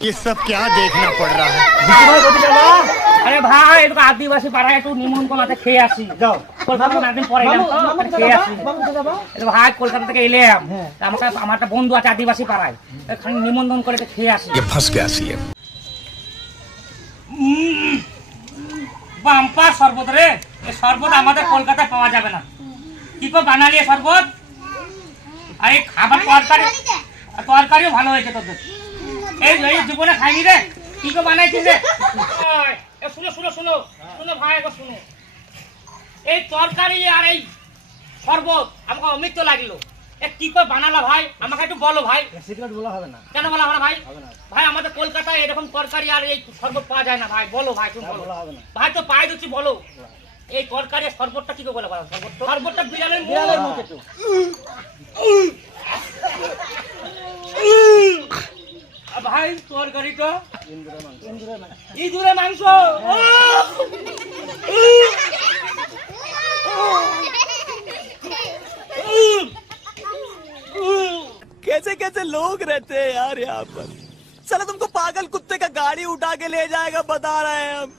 ये सब क्या देखना पड़ रहा है। আরে ভাই এটা আদিবাসী পাড়ায় একটু নিমন্ত্রণ আছে, খেয়ে আসি। যাও কলকাতা একদিন পরে এলাম তো, খেয়ে আসি। ভাই কলকাতা থেকে এলাম, আমাকে আমার একটা বন্ধু আছে আদিবাসী পাড়ায়, এখানে নিমন্ত্রণ করে খেয়ে আসি। फंस गया सी है। বাম্পার শরবত রে, এই শরবত আমাদের কলকাতায় পাওয়া যাবে না। কি করে বানালি এই শরবত? আর এই খাবার তরকারিও ভালো হয়েছে তোদের, এই জীবনে খাইনি রে। কি করে বানাইছিস রে? শুনো শুনো শুনো শুনো ভাই, একবার শুনো। এই তরকারি আর এই শরবত আমাকে অমৃত লাগলো। কি করে বানালা ভাই, আমাকে একটু বলো ভাই। সিক্রেট বলা হবে না। কেন বলা হবে না ভাই? ভাই আমাদের কলকাতায় এরকম তরকারি আর এই শরবত পাওয়া যায় না ভাই, বলো ভাই তুমি বলো। ভাই তো পায়ে দিচ্ছি, বলো এই তরকারি আর শরবতটা কি করে বলে বলো? শরবতটা বিড়ালের মুখে তো। ভাই তরকারিটা ইঁদুরের মাংস। कैसे कैसे लोग रहते हैं यार यहाँ पर। साला तुमको पागल कुत्ते का गाड़ी उठा के ले जाएगा बता रहे हैं हम।